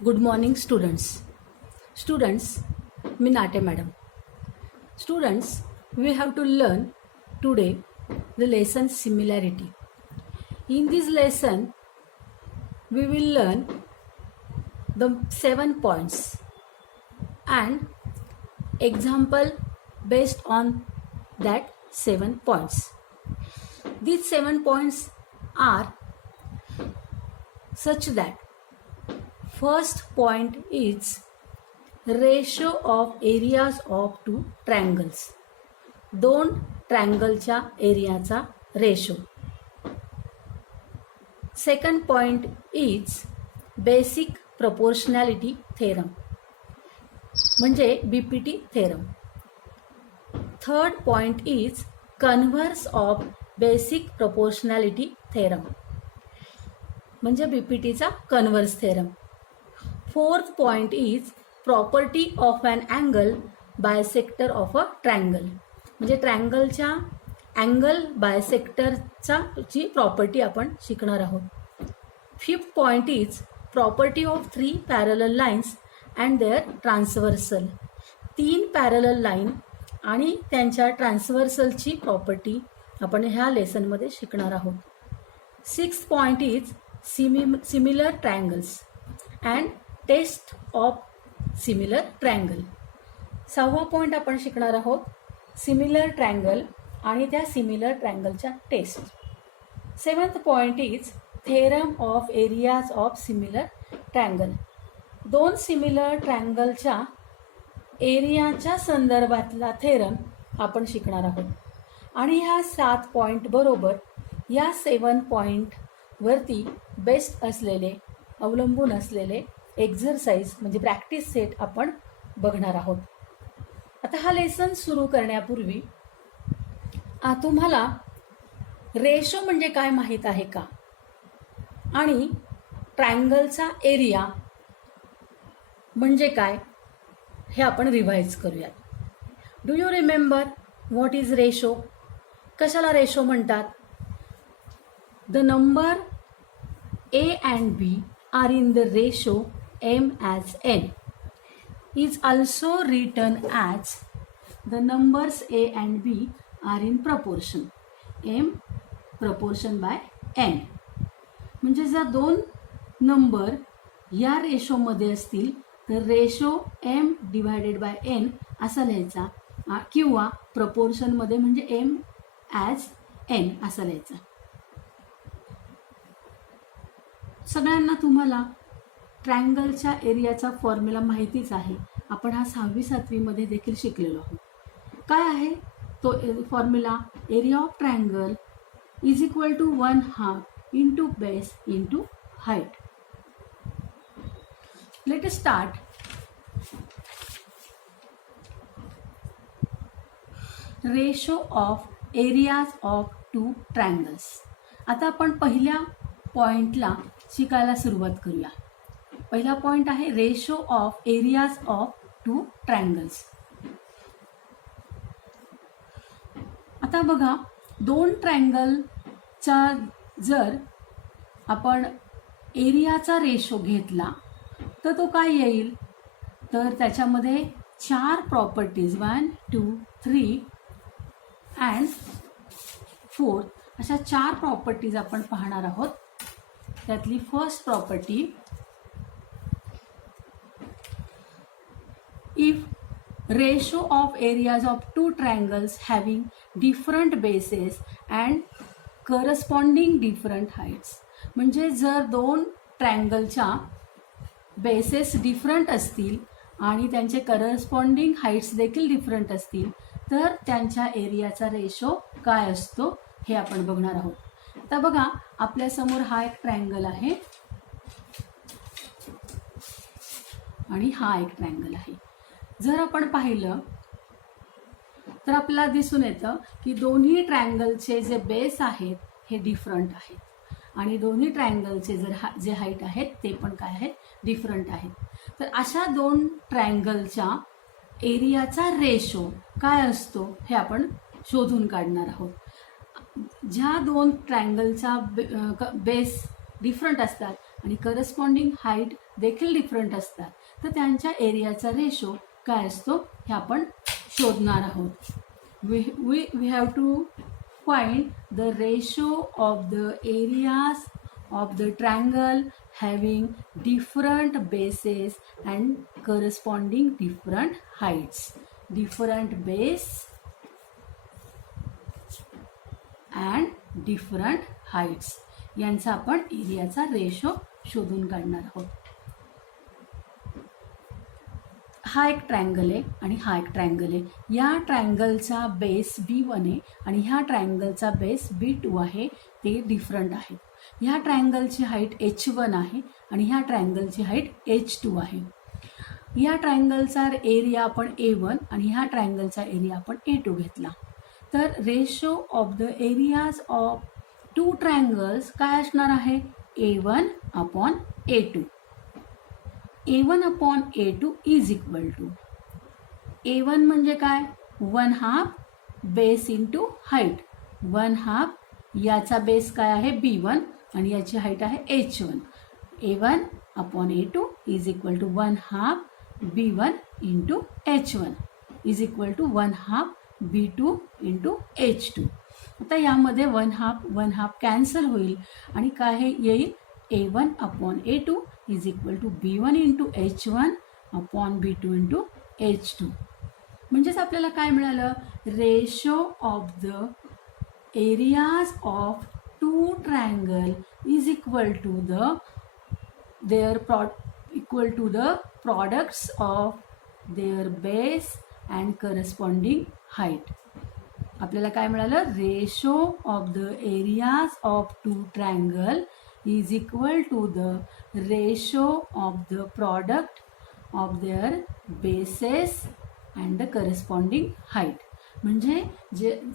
Good morning, students. Students, मी नाटे madam. Students, we have to learn today the lesson similarity. In this lesson, we will learn the 7 points and example based on that 7 points. These 7 points are such that first point is ratio of areas of two triangles. दोन ट्रायंगलच्या एरियाचा ratio. Second point is basic proportionality theorem म्हणजे BPT theorem. Third point is converse of basic proportionality theorem म्हणजे बीपीटीचा converse theorem. Fourth point is property of an angle bisector of a triangle म्हणजे ट्रायंगलच्या angle बायसेक्टरचा ची property आपण शिकणार आहोत. Fifth point is property of 3 parallel lines and their transversal. 3 parallel line आणि त्यांच्या ट्रान्सव्हर्सलची प्रॉपर्टी आपण ह्या लेसनमध्ये शिकणार आहोत. Sixth point is similar triangles and test of similar triangle. 6वा पॉईंट आपण शिकणार आहोत सिमिलर ट्रायंगल आणि त्या सिमिलर ट्रायंगलच्या test. 7th point is theorem of areas of similar triangle. 2 similar ट्रायंगलच्या एरियाच्या संदर्भातला थेरम आपण शिकणार आहोत. आणि ह्या 7 पॉईंट बरोबर या 7 पॉईंटवरती बेस्ड असलेले अवलंबून असलेले एक्झरसाइज म्हणजे प्रॅक्टिस सेट आपण बघणार आहोत. आता हा लेसन सुरू करण्यापूर्वी तुम्हाला रेशो म्हणजे काय माहीत आहे का आणि ट्रायंगलचा एरिया म्हणजे काय हे आपण रिवाइज करूयात. Do you remember what is ratio? कशाला रेशो म्हणतात? The number A and B are in the ratio m as n is also written as the numbers A and B are in proportion m proportion by n. म्हणजे जर 2 number या रेशोमध्ये असतील तर ratio m divided by n असा लिहायचा किंवा प्रपोर्शनमध्ये म्हणजे m as n असा लिहायचा. सगळ्यांना तुम्हाला ट्रायंगलच्या एरियाचा फॉर्म्युला माहितीच आहे. आपण हा 6वी 7वीमध्ये देखील शिकलेलो आहोत. काय आहे तो formula? Area of triangle is equal to 1/2 into base into height. Let us start. Ratio of areas of 2 triangles. आता आपण पहिल्या पॉइंटला शिकायला सुरुवात करूया. पहिला पॉइंट आहे ratio of areas of 2 triangles. आता बघा 2 ट्रायंगलचा जर आपण एरियाचा रेशो घेतला तर तो काय येईल? तर त्याच्यामध्ये 4 प्रॉपर्टीज 1 2 3 अँड 4 अशा 4 प्रॉपर्टीज आपण पाहणार आहोत. त्यातली first property, if ratio of areas of 2 triangles having different bases and corresponding different heights. म्हणजे जर 2 ट्रायंगलच्या बेसेस डिफरंट असतील आणि त्यांचे करस्पॉन्डिंग हाईट्स देखील डिफरंट असतील तर त्यांच्या एरियाचा रेशो काय असतो हे आपण बघणार आहोत. आता बघा आपल्यासमोर हा एक ट्रायंगल आहे आणि हा एक ट्रायंगल आहे. जर आपण पाहिलं तर आपल्याला दिसून येतं की दोन्ही ट्रायंगलचे जे बेस आहेत हे डिफरंट आहेत आणि दोन्ही ट्रायंगलचे जे हाईट आहेत ते पण काय आहेत? डिफरंट आहेत. तर अशा 2 ट्रायंगलच्या एरियाचा रेशो काय असतो हे आपण शोधून काढणार आहोत. ज्या 2 ट्रायंगलचा बेस डिफरंट असतात आणि करस्पॉन्डिंग हाईट देखील डिफरंट असतात, तर त्यांच्या एरियाचा रेशो काय असतो हे आपण शोधणार आहोत. We have to find the ratio of the areas of the triangle having different bases and corresponding different heights. Different base and different heights यांचा आपण एरियाचा रेशो शोधून काढणार आहोत. हा एक ट्रायंगल आहे आणि हा एक ट्रायंगल आहे. या ट्रायंगलचा बेस B1 आहे आणि ह्या ट्रायंगलचा बेस B2 आहे. ते डिफरंट आहेत. ह्या ट्रायंगलची हाईट H1 आहे आणि ह्या ट्रायंगलची हाईट H2 आहे. या ट्रायंगलचा एरिया आपण A1 आणि ह्या ट्रायंगलचा एरिया आपण A2 घेतला. तर ratio of the areas of two triangles काय असणार आहे? A1 upon A2. A1 upon A2 is equal to A1 म्हणजे काय? 1/2 बेस इंटू हाईट. 1/2 याचा बेस काय आहे? B1 आणि याची हाईट आहे H1. A1 upon A2 is equal to 1/2 B1 into H1 is equal to 1/2 B2 into H2. आता यामध्ये 1/2 कॅन्सल होईल आणि काय येईल? A1 upon A2 is equal to B1 into H1 upon B2 into H2. म्हणजेच आपल्याला काय मिळालं? Ratio of the areas of two triangle is equal to the products of their base and corresponding height. आपल्याला काय मिळालं? Ratio of the areas of two triangle is equal to the ratio of the product of their bases and the corresponding height. म्हणजे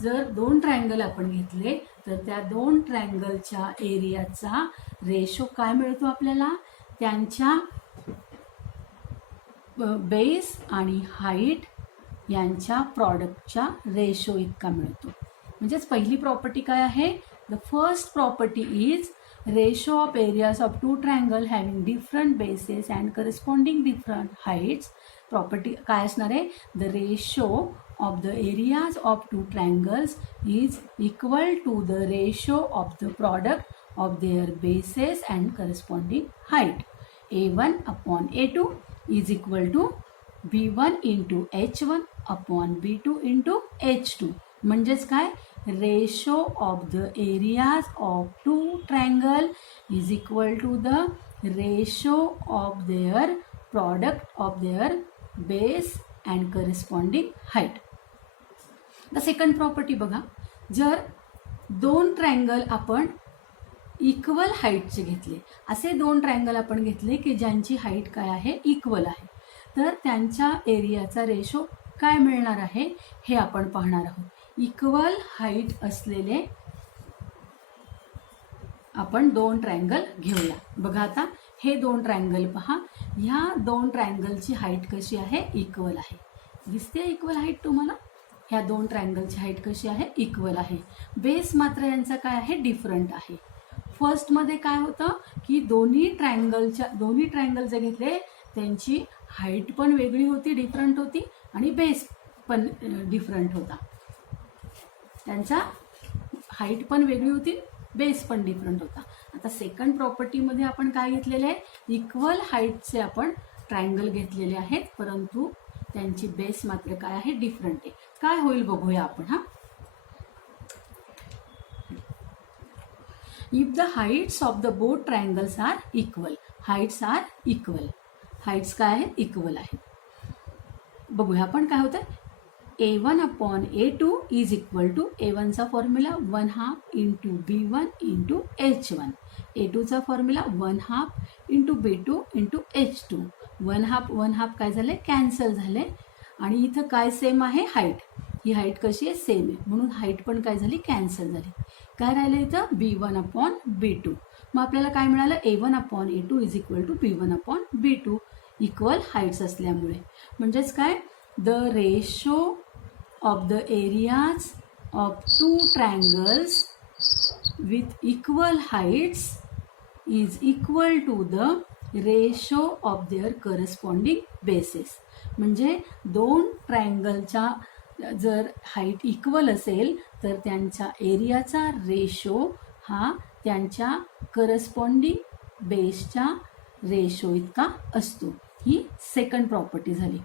जर दोन triangle आपण घेतले तर त्या दोन ट्रायंगलच्या एरियाचा रेशो काय मिळतो आपल्याला? त्यांच्या बेस आणि हाईट यांच्या प्रॉडक्टच्या रेशो इतका मिळतो. म्हणजेच पहिली प्रॉपर्टी काय आहे? The first property is ratio of areas of two triangle having different bases and corresponding different heights. Property काय असणार आहे? The ratio of the areas of two triangles is equal to the ratio of the product of their bases and corresponding height. A1 upon A2 is equal to B1 into H1 upon B2 into H2. म्हणजेच काय? Ratio of the areas of two triangle is equal to the ratio of their product of their base and corresponding height. The second property बघा. जर दोन triangle आपण equal हाईटचे घेतले, असे दोन triangle आपण घेतले की ज्यांची हाईट काय आहे? इक्वल आहे, तर त्यांच्या एरियाचा रेशो काय मिळणार आहे हे आपण पाहणार आहोत. इक्वल हाईट असलेले आपण दोन ट्रायंगल घेऊया. बघा आता हे दोन ट्रायंगल पहा. ह्या दोन ट्रायंगलची हाईट कशी आहे? इक्वल आहे. दिसते इक्वल हाईट तुम्हाला? ह्या दोन ट्रायंगलची हाईट कशी आहे? इक्वल आहे. बेस मात्र यांचा काय आहे? डिफरंट आहे. फर्स्टमध्ये काय होतं की दोन्ही ट्रायंगल जे घेतले त्यांची हाईट पण वेगळी होती, डिफरंट होती आणि बेस पण डिफरंट होता. त्यांचा हाईट पण वेगळी होती, बेस पण डिफरंट होता. आता सेकंड प्रॉपर्टीमध्ये आपण काय घेतलेले आहे? इक्वल हाईटचे आपण ट्रायंगल घेतलेले आहेत, परंतु त्यांची बेस मात्र काय आहे? डिफरंट आहे. काय होईल बघूया आपण. If the heights of the both triangles are equal. Heights are equal. Heights काय आहेत? इक्वल आहेत. बघूया आपण काय होतं. A1 upon A2 is equal to A1 चा formula 1/2 into B1 into H1. A2 चा formula 1/2 into B2 into H2. 1/2 काय झाले? कॅन्सल झाले. आणि इथं काय सेम आहे? हाईट. ही हाईट कशी आहे? सेम आहे, म्हणून हाईट पण काय झाली? कॅन्सल झाली. काय राहिलं इथं? B1 upon B2. मग आपल्याला काय मिळालं? A1 upon A2 is equal to B1 upon B2. Equal heights असल्यामुळे म्हणजेच काय? The ratio of the areas of two triangles with equal heights is equal to the ratio of their corresponding bases. म्हणजे दोन ट्रायंगलच्या जर height equal असेल तर त्यांच्या एरियाचा ratio हा त्यांच्या करस्पॉन्डिंग बेसच्या रेशो इतका असतो. ही सेकंड प्रॉपर्टी झाली.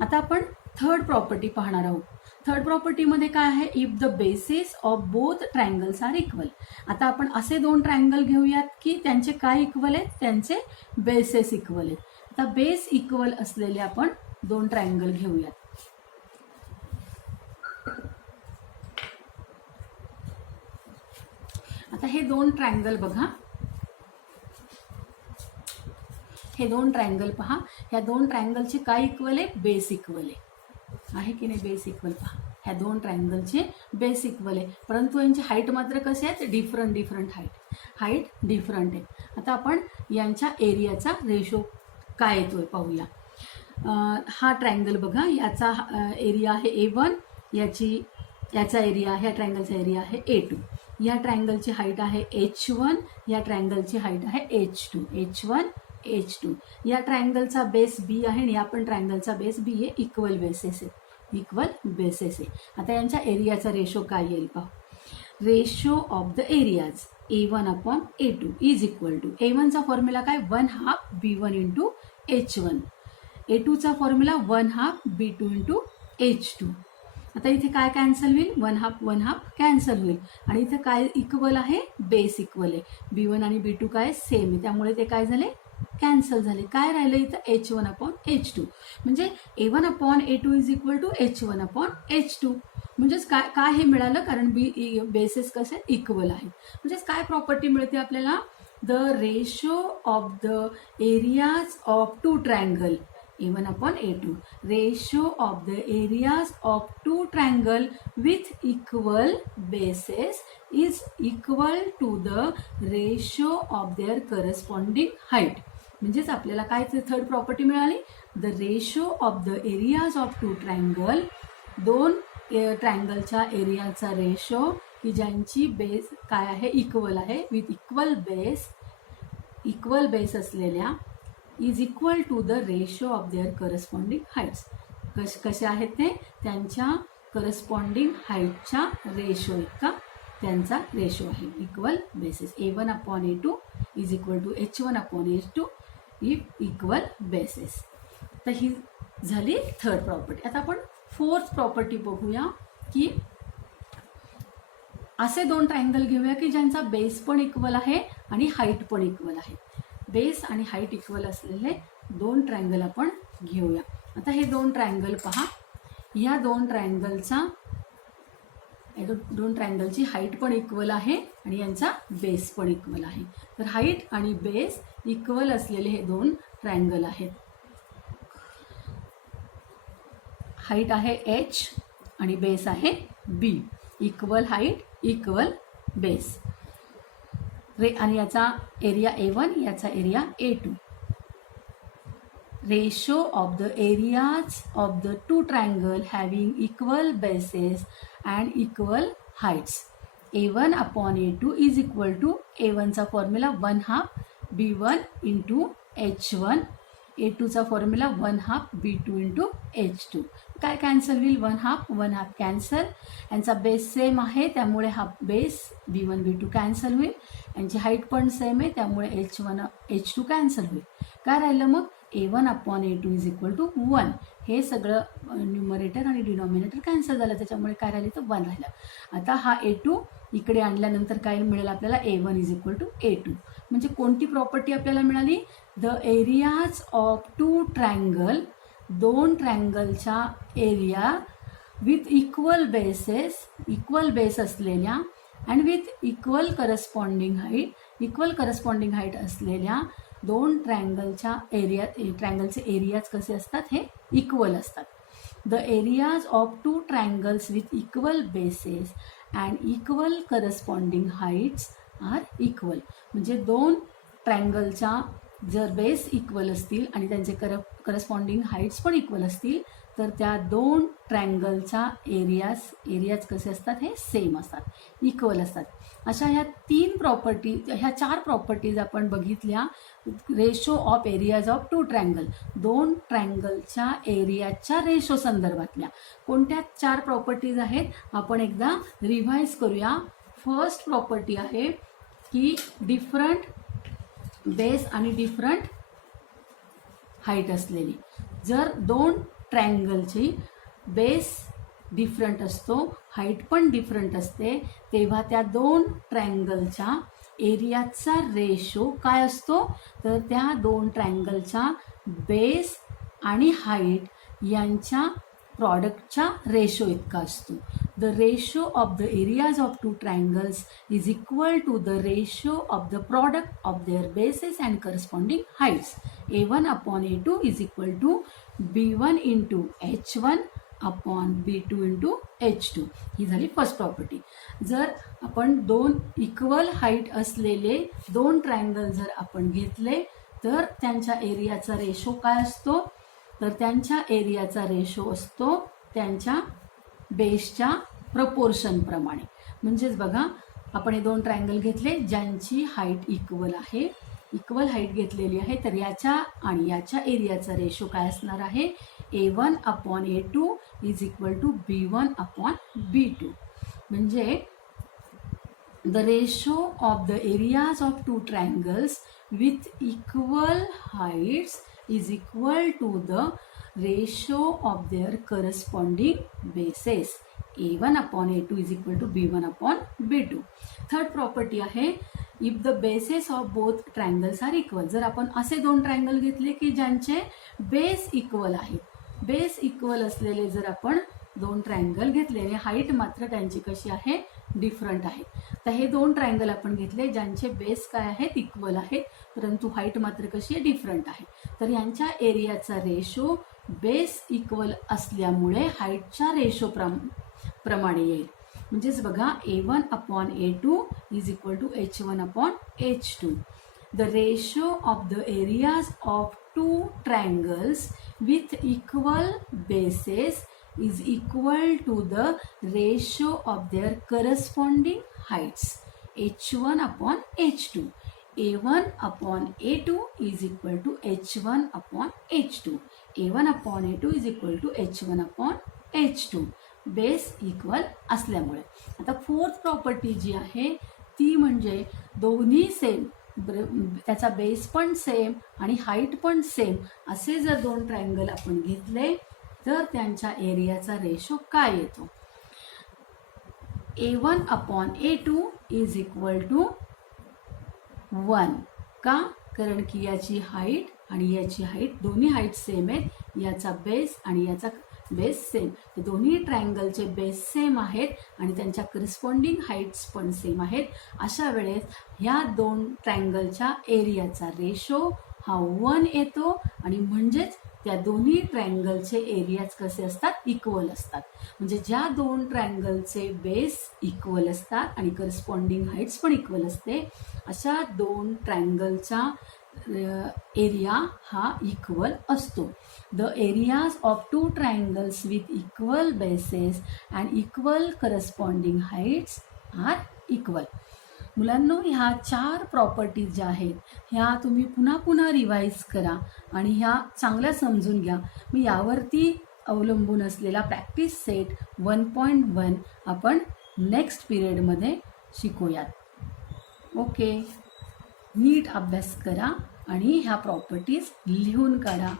आता आपण थर्ड प्रॉपर्टी पाहणार आहोत. थर्ड प्रॉपर्टीमध्ये काय आहे, if the bases of both triangles are equal. आता आपण असे दोन ट्रायंगल घेऊयात की त्यांचे काय इक्वल आहेत, त्यांचे बेसेस इक्वल आहेत. आता बेस इक्वल असलेले आपण दोन ट्रायंगल घेऊयात. आता हे दोन ट्रायंगल बघा, हे दोन ट्रायंगल पहा. ह्या दोन ट्रायंगलचे काय इक्वल आहे, बेस इक्वल आहे की नाही. बेस इक्वल पहा, ह्या दोन ट्रायंगलचे बेस इक्वल आहे, परंतु यांची हाईट मात्र कसे आहेत, डिफरंट हाईट डिफरंट आहे. आता आपण यांच्या एरियाचा रेशो काय येतोय पाहूया. हा ट्रायंगल बघा, याचा एरिया आहे A1, याचा एरिया आहे, या ट्रायंगलचा एरिया आहे A2. या ट्रायंगलची हाईट आहे H1, या ट्रायंगलची हाईट आहे H2. H1 H2. या ट्रायंगलचा बेस B आहे आणि या पण ट्रायंगलचा बेस B आहे. इक्वल बेसेस आहे. आता यांच्या एरियाचा रेशो काय येईल पाहू. Ratio of the areas A1 upon A2 is equal to, A1चा फॉर्म्युला काय, 1/2 B1 इंटू H1. A2चा फॉर्म्युला 1/2 B2 इंटू H2. आता इथे काय कॅन्सल होईल, 1/2 कॅन्सल होईल आणि इथे काय इक्वल आहे, बेस इक्वल आहे. B1 आणि B2 काय सेम आहे, त्यामुळे ते काय झाले, कॅन्सल झाले. काय राहिलं इथं, H1 अपॉन H2. म्हणजे A1 upon A2 is equal to H1 upon H2. म्हणजेच काय हे मिळालं, कारण बेसेस कसे इक्वल आहेत. म्हणजेच काय प्रॉपर्टी मिळते आपल्याला, the ratio of the areas of two triangle A1 upon A2. Ratio of the areas of two triangle with equal bases is equal to the ratio of their corresponding height. म्हणजेच आपल्याला काय third property मिळाली, the ratio of the areas of two triangle, दोन ट्रायंगलच्या एरियाचा ratio की ज्यांची base काय आहे, इक्वल आहे, विथ इक्वल बेस असलेल्या, is equal to the ratio of their corresponding heights. कसे आहेत ते, त्यांच्या करस्पॉन्डिंग हाईटच्या रेशो इतका त्यांचा रेशो आहे. Equal bases A1 upon A2 is equal to H1 upon H2 if equal bases. तर ही झाली थर्ड प्रॉपर्टी. आता आपण फोर्थ प्रॉपर्टी बघूया की असे दोन ट्रायंगल घेऊया की ज्यांचा बेस पण इक्वल आहे आणि हाईट पण इक्वल आहे. बेस आणि हाईट इक्वल असलेले दोन ट्रायंगल आपण घेऊया. आता हे दोन ट्रायंगल पहा, या दोन ट्रायंगलची हाईट पण इक्वल आहे आणि यांचा बेस पण इक्वल आहे. तर हाईट आणि बेस इक्वल असलेले हे दोन ट्रायंगल आहेत. हाईट आहे H आणि बेस आहे B. Equal height, equal base. आणि याचा एरिया A1, याचा area A2. Ratio of the areas of the two triangle having equal bases and equal heights. A1 upon A2 is equal to, A1चा formula 1/2 B1 into H1. A2चा formula 1/2 B2 into H2. काय cancel होईल, 1/2 cancel. यांचा base same आहे त्यामुळे हा base B1 B2 cancel होईल. यांची हाईट पण सेम आहे त्यामुळे H1 H2 कॅन्सल होईल. काय राहिलं मग, A1 upon A2 is equal to 1. हे सगळं न्यूमरेटर आणि डिनॉमिनेटर कॅन्सल झालं, त्याच्यामुळे काय राहिलं तर 1 राहिलं. आता हा A2 इकडे आणल्यानंतर काय मिळेल आपल्याला, A1 is equal to A2. म्हणजे कोणती प्रॉपर्टी आपल्याला मिळाली, the areas of two triangle, दोन ट्रायंगलच्या एरिया विथ इक्वल बेस असलेल्या and with equal corresponding height असलेल्या दोन ट्रायंगलचे एरियाज कसे असतात, हे इक्वल असतात. The areas of two triangles with equal bases and equal corresponding heights are equal. म्हणजे दोन ट्रायंगलच्या जर बेस इक्वल असतील आणि त्यांचे करस्पॉन्डिंग हाईट्स पण इक्वल असतील तर त्या दोन ट्रायंगलच्या एरियाज कसे असतात, हे सेम असतात, इक्वल असतात. अशा ह्या ह्या चार प्रॉपर्टीज आपण बघितल्या ratio of areas of two triangle, दोन ट्रायंगलच्या एरियाच्या रेशो संदर्भातल्या. कोणत्या चार प्रॉपर्टीज आहेत आपण एकदा रिव्हाइज करूया. फर्स्ट प्रॉपर्टी आहे की डिफरंट बेस आणि डिफरंट हाईट असलेली. जर दोन ट्रायंगलची बेस डिफरंट असतो, हाईट पण डिफरंट असते, तेव्हा त्या दोन ट्रायंगलच्या एरियाचा रेशो काय असतो, तर त्या दोन ट्रायंगलच्या बेस आणि हाईट यांच्या प्रॉडक्टच्या रेशो इतका असतो. The ratio of the areas of two triangles is equal to the ratio of the product of their bases and corresponding heights. A1 upon A2 is equal to B1 into H1 upon B2 into H2. ही झाली first property. जर आपण दोन equal height असलेले दोन triangle जर आपण घेतले तर त्यांच्या एरियाचा रेशो काय असतो, तर त्यांच्या एरियाचा रेशो असतो त्यांच्या बेसच्या प्रपोर्शन प्रमाणे. म्हणजेच बघा, आपण हे दोन ट्रायंगल घेतले ज्यांची हाईट इक्वल आहे, इक्वल हाईट घेतलेली आहे, तर याच्या आणि याच्या एरियाचा रेशो काय असणार आहे, A1 upon A2 is equal to B1 upon B2. म्हणजे the ratio of the areas of two triangles with equal heights is equal to the ratio of their corresponding bases. A1 upon A2 is equal to B1 upon B2. Third property आहे if the bases of both triangles are equal. जर आपण असे दोन triangle घेतले की ज्यांचे base equal आहेत, base equal असलेले जर आपण दोन ट्रायंगल घेतले आणि हाईट मात्र त्यांची कशी आहे, डिफरंट आहे, तर हे दोन ट्रायंगल आपण घेतले ज्यांचे बेस काय आहेत, इक्वल आहेत, परंतु हाईट मात्र कशी आहे, डिफरंट आहे. तर यांच्या एरियाचा रेशो बेस इक्वल असल्यामुळे हाईटच्या रेशो प्रमाणे येईल. म्हणजेच बघा, A1 upon A2 is equal to H1 upon H2. The ratio of the areas of two triangles with equal bases is equal to the ratio of their corresponding heights. H1 upon H2. A1 upon A2 is equal to H1 upon H2. A1 upon A2 is equal to H1 upon H2. Base equal असल्यामुळे. आता fourth property जी आहे ती म्हणजे दोन्ही same, त्याचा base पण same आणि height पण सेम असे जर दोन ट्रायंगल आपण घेतले तर त्यांच्या एरियाचा रेशो काय येतो, A1 upon A2 is equal to 1. का, कारण की याची हाईट आणि याची हाईट, दोन्ही हाईट सेम आहेत, याचा बेस आणि याचा बेस सेम, हे दोन्ही ट्रायंगलचे बेस सेम आहेत आणि त्यांच्या करस्पॉन्डिंग हाईट्स पण सेम आहेत. अशा वेळेस ह्या दोन ट्रायंगलच्या एरियाचा रेशो हा 1 येतो आणि म्हणजेच त्या दोन्ही ट्रायंगलचे एरियाज कसे असतात, इक्वल असतात. म्हणजे ज्या दोन ट्रायंगलचे बेस इक्वल असतात आणि करस्पॉन्डिंग हाईट्स पण इक्वल असते, अशा दोन ट्रायंगलचा एरिया हा इक्वल असतो. The areas of two triangles with equal bases and equal corresponding heights are equal. मुलांनो, ह्या चार प्रॉपर्टीज ज्या आहेत ह्या तुम्ही पुन्हा पुन्हा रिवाईज करा आणि ह्या चांगल्या समजून घ्या. मी यावरती अवलंबून असलेला प्रॅक्टिस सेट 1.1 आपण नेक्स्ट पिरियडमध्ये शिकूयात. ओके, नीट अभ्यास करा आणि ह्या प्रॉपर्टीज लिहून काढा.